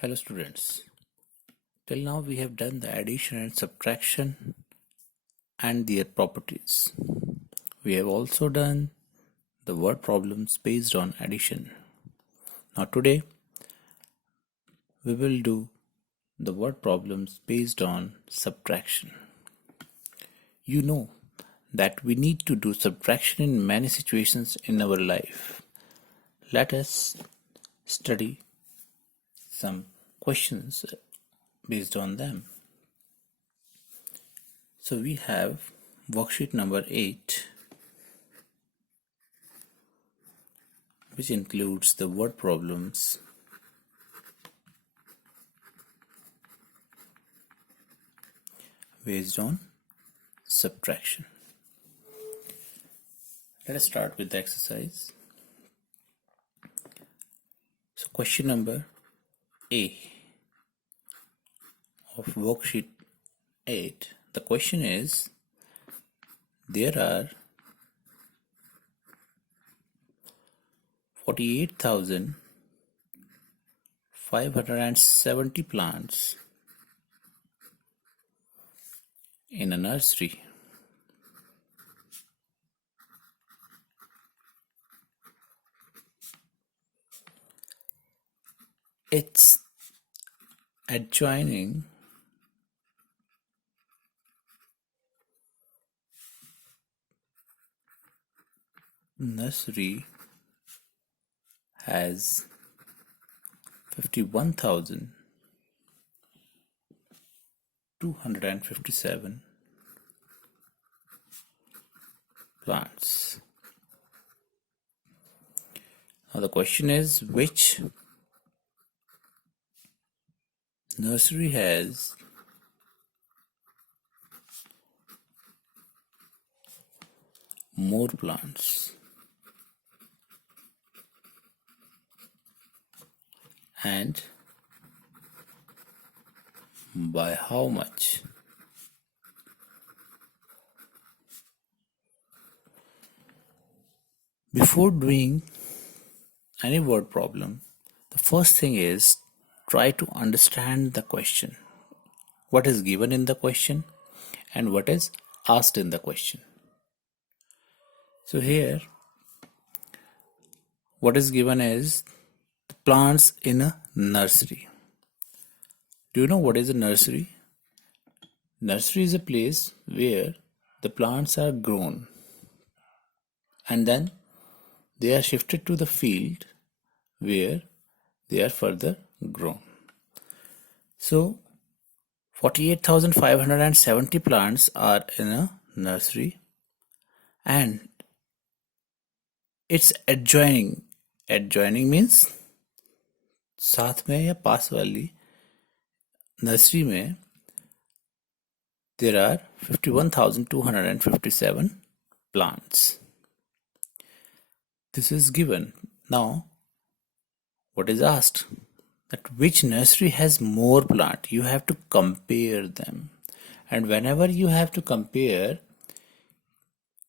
Hello students, till now we have done the addition and subtraction and their properties. We have also done the word problems based on addition. Now today we will do the word problems based on subtraction. You know that we need to do subtraction in many situations in our life. Let us study some questions based on them. So we have worksheet number 8, which includes the word problems based on subtraction. Let us start with the exercise. So question number A of worksheet 8. The question is, there are 48,570 plants in a nursery. Its adjoining nursery has 51,257 plants. Now the question is, which nursery has more plants and by how much? Before doing any word problem, the first thing is try to understand the question. What is given in the question and what is asked in the question. So here, what is given is the plants in a nursery. Do you know what is a nursery? Nursery is a place where the plants are grown and then they are shifted to the field where they are further grown. So 48,570 plants are in a nursery and it's adjoining means साथ में या पास वाली nursery में there are 51,257 plants. This is given. Now what is asked? That which nursery has more plant? You have to compare them, and whenever you have to compare,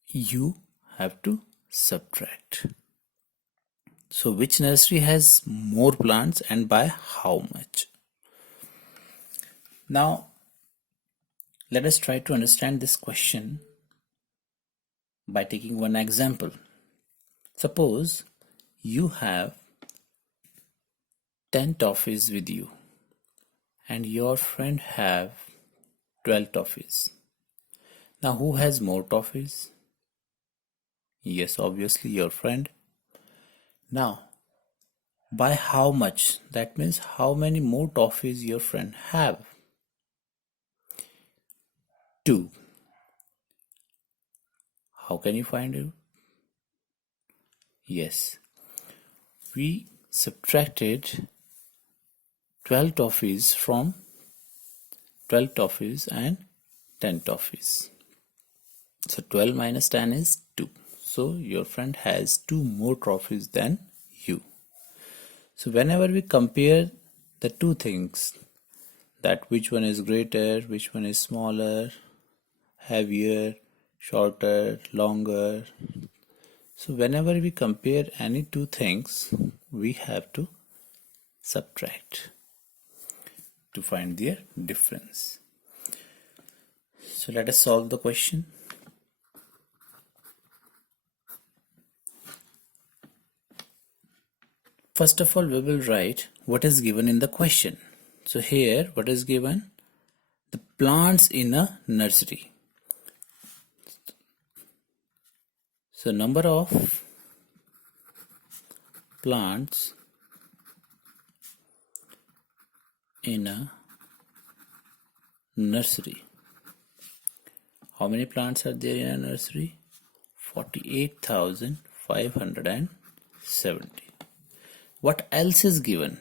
you have to subtract. So which nursery has more plants and by how much? Now let us try to understand this question by taking one example. Suppose you have 10 toffees with you and your friend have 12 toffees. Now who has more toffees? Yes, obviously your friend. Now by how much? That means how many more toffees your friend have? 2. How can you find it? Yes, we subtracted 12 toffees from 12 toffees and 10 toffees. So 12 minus 10 is 2. So your friend has 2 more toffees than you. So whenever we compare the two things, that which one is greater, which one is smaller, heavier, shorter, longer. So whenever we compare any two things, we have to subtract. to find their difference. So let us solve the question. First of all, we will write what is given in the question. So here, what is given? The plants in a nursery. So number of plants in a nursery. How many plants are there in a nursery? 48,570. What else is given?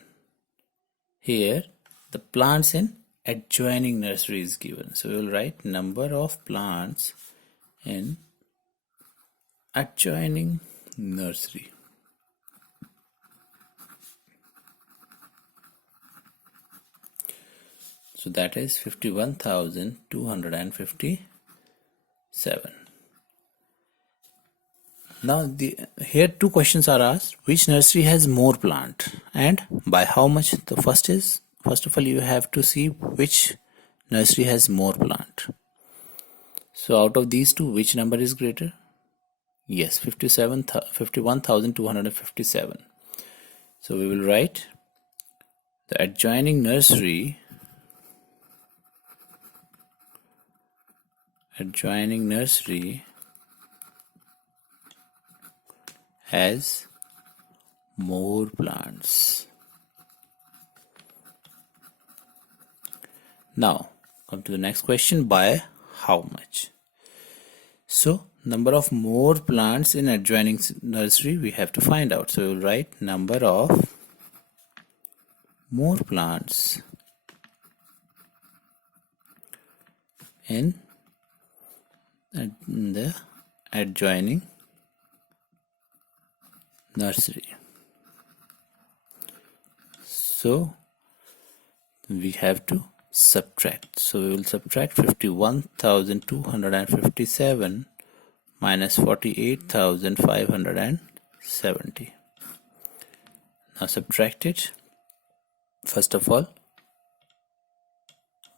Here, the plants in adjoining nursery is given. So we will write number of plants in adjoining nursery. So that is 51,257. Now here two questions are asked. Which nursery has more plant and by how much? The first of all you have to see which nursery has more plant. So out of these two, which number is greater? Yes, 51,257. So we will write the adjoining nursery has more plants. Now come to the next question, by how much? So number of more plants in adjoining nursery we have to find out. So we will write number of more plants in the adjoining nursery. So we have to subtract. So we will subtract 51,257 minus 48,570. Now subtract it. First of all,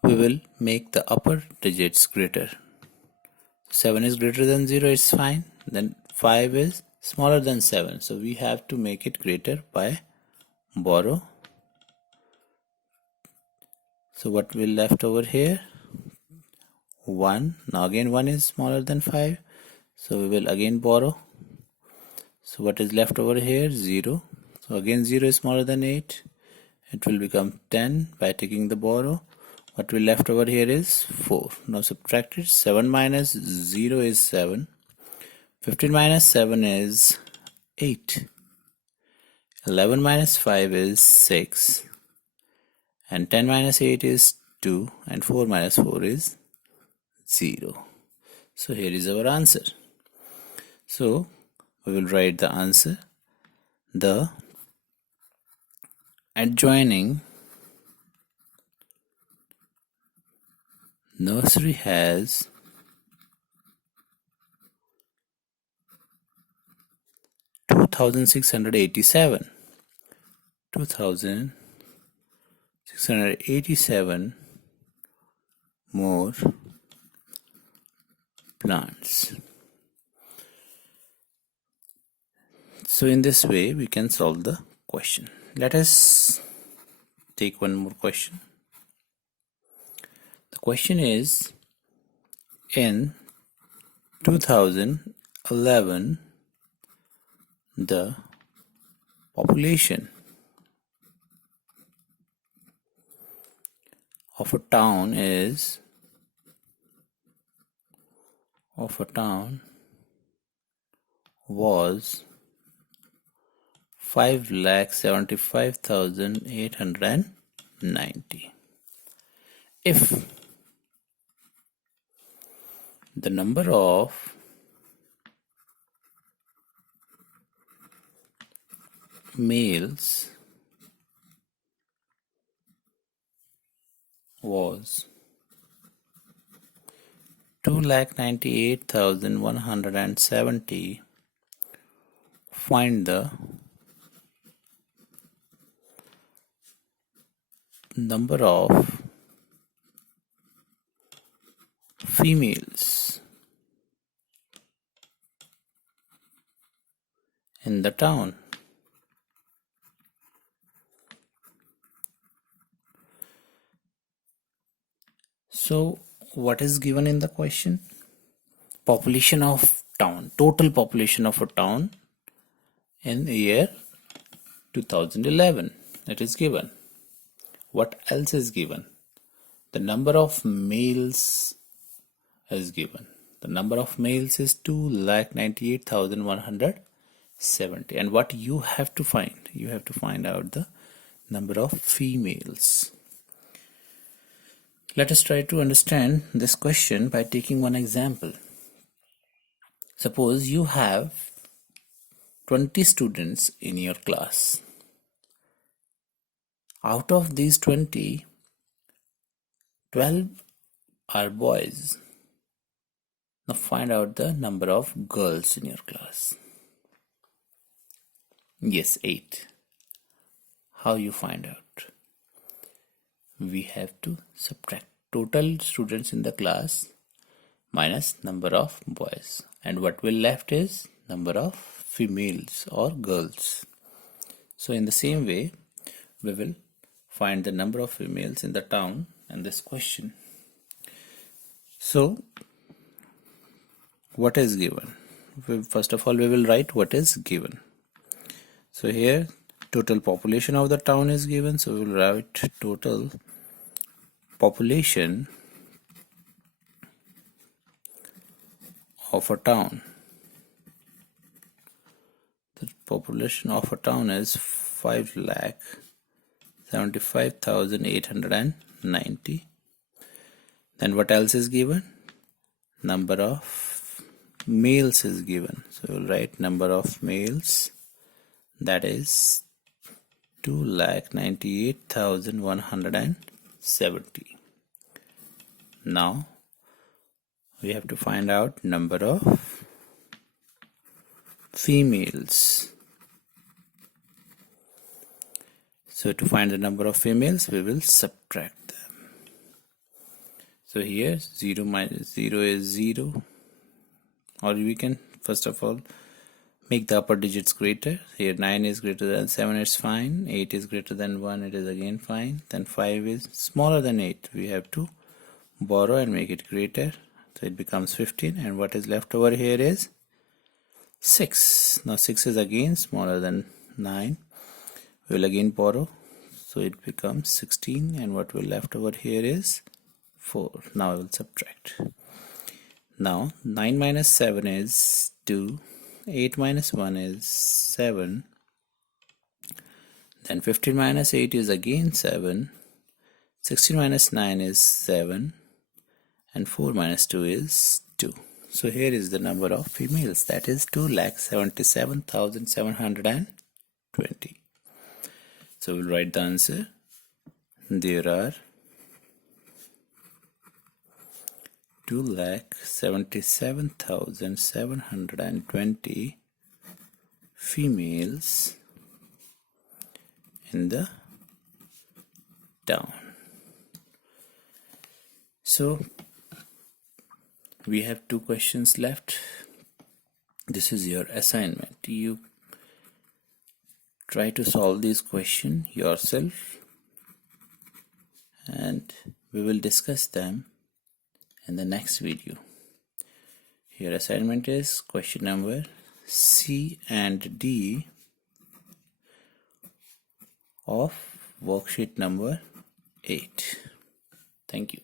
we will make the upper digits greater. 7 is greater than 0, it's fine. Then 5 is smaller than 7. So we have to make it greater by borrow. So what will left over here? 1. Now again 1 is smaller than 5. So we will again borrow. So what is left over here? 0. So again 0 is smaller than 8. It will become 10 by taking the borrow. What will left over here is 4. Now subtract it. 7 minus 0 is 7. 15 minus 7 is 8. 11 minus 5 is 6. And 10 minus 8 is 2. And 4 minus 4 is 0. So here is our answer. So we will write the answer. The adjoining nursery has 2,687. 2,687 more plants. So in this way we can solve the question. Let us take one more question. The question is, in 2011 the population of a town was 5,75,890. If the number of males was 2,98,170, find the number of females in the town. So what is given in the question? Population of town, total population of a town in the year 2011. It is given. What else is given? The number of males is given. The number of males is 2,98,170. And what you have to find? You have to find out the number of females. Let us try to understand this question by taking one example. Suppose you have 20 students in your class. Out of these 20, 12 are boys. Now find out the number of girls in your class. Yes, 8. How you find out? We have to subtract total students in the class minus number of boys. And what will left is number of females or girls. So in the same way, we will find the number of females in the town in this question. So what is given? First of all, we will write what is given. So here total population of the town is given, so we will write total population of a town. The population of a town is 5,75,890. Then what else is given? Number of males is given, so we'll write number of males, that is 2,98,170. Now we have to find out number of females. So to find the number of females, we will subtract them. So here 0 minus 0 is 0, or we can first of all make the upper digits greater. Here 9 is greater than 7, it's fine. 8 is greater than 1, it is again fine. Then 5 is smaller than 8, we have to borrow and make it greater, so it becomes 15. And what is left over here is 6. Now 6 is again smaller than 9, we will again borrow, so it becomes 16. And what will left over here is 4. Now I will subtract. Now 9 minus 7 is 2, 8 minus 1 is 7, then 15 minus 8 is again 7, 16 minus 9 is 7, and 4 minus 2 is 2. So here is the number of females, that is 2,77,720. So we'll write the answer. There are 2,77,720 females in the town. So we have 2 questions left. This is your assignment. You try to solve this question yourself, and we will discuss them in the next video. Your assignment is question number C and D of worksheet number 8. Thank you.